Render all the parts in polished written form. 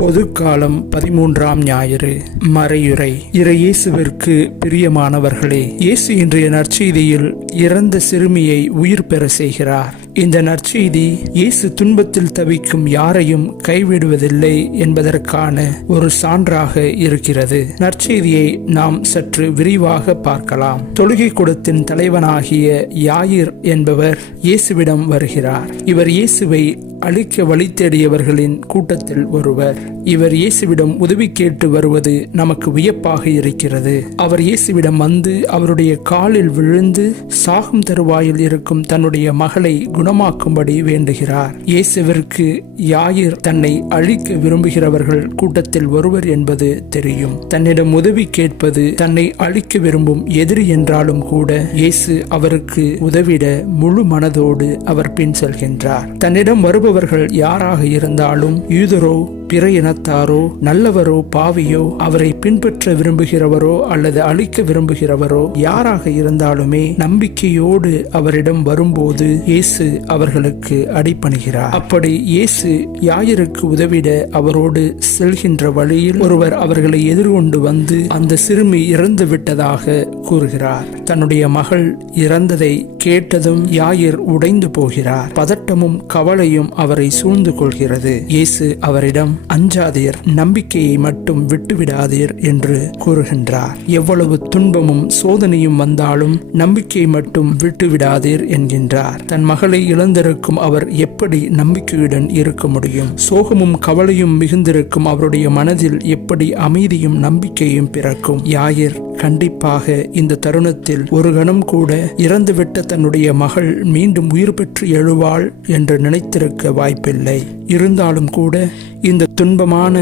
பொதுக்காலம் 13ஆம் ஞாயிறு. மறையுரை. இயேசுவிற்கு பிரியமானவர்களே, இயேசு இன்றைய நற்செய்தியில் இறந்த சிறுமியை உயிர் பெற செய்கிறார். இந்த நற்செய்தி இயேசு துன்பத்தில் தவிக்கும் யாரையும் கைவிடுவதில்லை என்பதற்கான ஒரு சான்றாக இருக்கிறது. நற்செய்தியை நாம் சற்று விரிவாக பார்க்கலாம். தொழுகை கூடத்தின் தலைவனாகிய யாயிர் என்பவர் இயேசுவிடம் வருகிறார். இவர் இயேசுவை அழிக்க வழி தேடியவர்களின் கூட்டத்தில் ஒருவர். இவர் இயேசுவிடம் உதவி கேட்டு வருவது நமக்கு வியப்பாக இருக்கிறது. அவர் இயேசுவிடம் வந்து அவருடைய காலில் விழுந்து சாகும் தருவாயில் இருக்கும் தன்னுடைய மகளை குணமாக்கும்படி வேண்டுகிறார். இயேசுவிற்கு யாயிர் தன்னை அழிக்க விரும்புகிறவர்கள் கூட்டத்தில் ஒருவர் என்பது தெரியும். தன்னிடம் உதவி கேட்பது தன்னை அழிக்க விரும்பும் எதிரி என்றாலும் கூட இயேசு அவருக்கு உதவிட முழு மனதோடு அவர் பின் செல்கின்றார். தன்னிடம் வருபவர்கள் யாராக இருந்தாலும், யூதரோ பிற இனத்தாரோ, நல்லவரோ பாவியோ, அவரை பின்பற்ற விரும்புகிறவரோ அல்லது அழிக்க விரும்புகிறவரோ யாராக இருந்தாலுமே நம்பிக்கையோடு அவரிடம் வரும்போது இயேசு அவர்களுக்கு அடிபணிகிறார். அப்படி இயேசு யாயிருக்கு உதவிட அவரோடு செல்கின்ற வழியில் ஒருவர் அவர்களை எதிர்கொண்டு வந்து அந்த சிறுமி இறந்து விட்டதாக கூறுகிறார். தன்னுடைய மகள் இறந்ததை கேட்டதும் யாயிர் உடைந்து போகிறார். பதட்டமும் கவலையும் அவரை சூழ்ந்து கொள்கிறது. இயேசு அவரிடம், அஞ்சாதீர், நம்பிக்கையை மட்டும் விட்டுவிடாதீர் என்று கூறுகின்றார். எவ்வளவு துன்பமும் சோதனையும் வந்தாலும் நம்பிக்கை மட்டும் விட்டுவிடாதீர் என்கின்றார். தன் மகளை இழந்திருக்கும் அவர் எப்படி நம்பிக்கையுடன் இருக்க முடியும்? சோகமும் கவலையும் மிகுந்திருக்கும் அவருடைய மனதில் எப்படி அமைதியும் நம்பிக்கையும் பிறக்கும்? யாயிர் கண்டிப்பாக இந்த தருணத்தில் ஒரு கணம் கூட இறந்துவிட்ட தன்னுடைய மகள் மீண்டும் உயிர் பெற்று எழுவாள் என்று நினைத்திருக்க வாய்ப்பில்லை. இருந்தாலும் கூட இந்த துன்பமான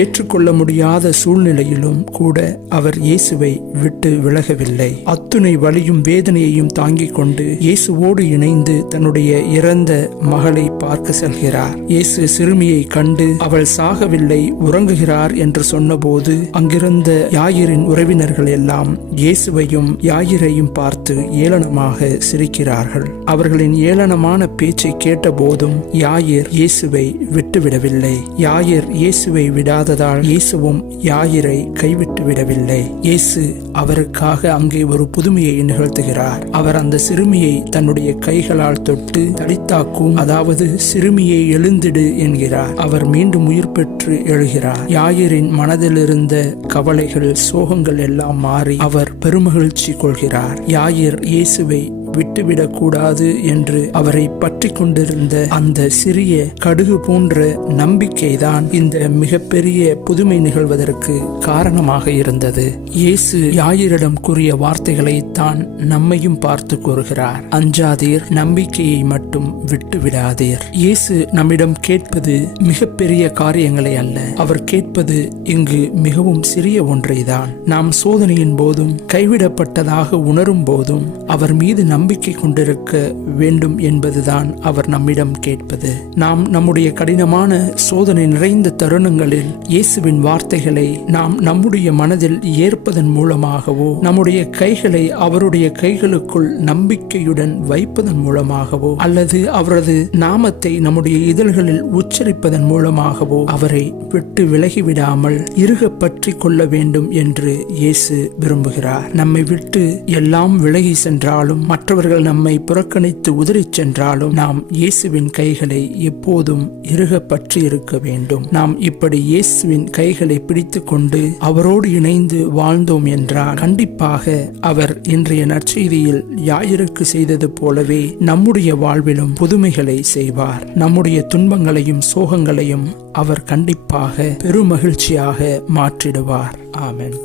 ஏற்றுக்கொள்ள முடியாத சூழ்நிலையிலும் கூட அவர் இயேசுவை விட்டு விலகவில்லை. அத்துணை வலியும் வேதனையையும் தாங்கிக் கொண்டு இயேசுவோடு இணைந்து தன்னுடைய இறந்த மகளை பார்க்க செல்கிறார். இயேசு சிறுமியை கண்டு அவள் சாகவில்லை, உறங்குகிறார் என்று சொன்னபோது அங்கிருந்த யாயிரின் உறவினர்கள் எல்லாம் இயேசுவையும் யாயிரையும் பார்த்து ஏளனமாக சிரிக்கிறார்கள். அவர்களின் ஏளனமான பேச்சை கேட்டபோதும் யாயிர் இயேசுவை விட்டுவிடவில்லை. யாயிர் இயேசுவை விடாததால் இயேசுவும் யாயிரை கைவிட்டு விடவில்லை. இயேசு அவருக்காக அங்கே ஒரு புதுமையை நிகழ்த்துகிறார். அவர் அந்த சிறுமியை தன்னுடைய கைகளால் தொட்டு தடித்தாக்கும், அதாவது சிறுமியை எழுந்திடு என்கிறார். அவர் மீண்டும் உயிர் பெற்று எழுகிறார். யாயிரின் மனதில் இருந்த கவலைகள், சோகங்கள் எல்லாம் மாறி அவர் பெருமகிழ்ச்சி கொள்கிறார். யாயிர் இயேசுவை விட்டுவிடக் கூடாது என்று அவரை பற்றி கொண்டிருந்த அந்த சிறிய கடுகு போன்ற நம்பிக்கைதான் இந்த மிகப்பெரிய புதுமை நிகழ்வதற்கு காரணமாக இருந்தது. இயேசு யாயிரிடம் கூறிய வார்த்தைகளை தான் நம்மையும் பார்த்து கூறுகிறார். அஞ்சாதீர், நம்பிக்கையை மட்டும் விட்டுவிடாதீர். இயேசு நம்மிடம் கேட்பது மிகப்பெரிய காரியங்களை அல்ல. அவர் கேட்பது இங்கு மிகவும் சிறிய ஒன்றைதான். நாம் சோதனையின் போதும் கைவிடப்பட்டதாக உணரும் போதும் அவர் மீது நம்பிக்கை கொண்டிருக்க வேண்டும் என்பதுதான் அவர் நம்மிடம் கேட்பது. நாம் நம்முடைய கடினமான சோதனை நிறைந்த தருணங்களில் இயேசுவின் வார்த்தைகளை நாம் நம்முடைய மனதில் ஏற்பதன் மூலமாகவோ, நம்முடைய கைகளை அவருடைய கைகளுக்குள் நம்பிக்கையுடன் வைப்பதன் மூலமாகவோ, அல்லது அவரது நாமத்தை நம்முடைய இதழ்களில் உச்சரிப்பதன் மூலமாகவோ அவரை விட்டு விலகிவிடாமல் இறுக பற்றி கொள்ள வேண்டும் என்று இயேசு விரும்புகிறார். நம்மை விட்டு எல்லாம் விலகி சென்றாலும், மற்றவர்கள் நம்மை புறக்கணித்து உதறிச் சென்றாலும் நாம் இயேசுவின் கைகளை எப்போதும் இறுக பற்றி இருக்க வேண்டும். நாம் இப்படி இயேசுவின் கைகளை பிடித்து கொண்டு அவரோடு இணைந்து வாழ்ந்தோம் என்றால் கண்டிப்பாக அவர் இன்றைய நற்செய்தியில் யாயிருக்கு செய்தது போலவே நம்முடைய வாழ்விலும் புதுமைகளை செய்வார். நம்முடைய துன்பங்களையும் சோகங்களையும் அவர் கண்டிப்பாக பெருமகிழ்ச்சியாக மாற்றிடுவார். ஆமென்.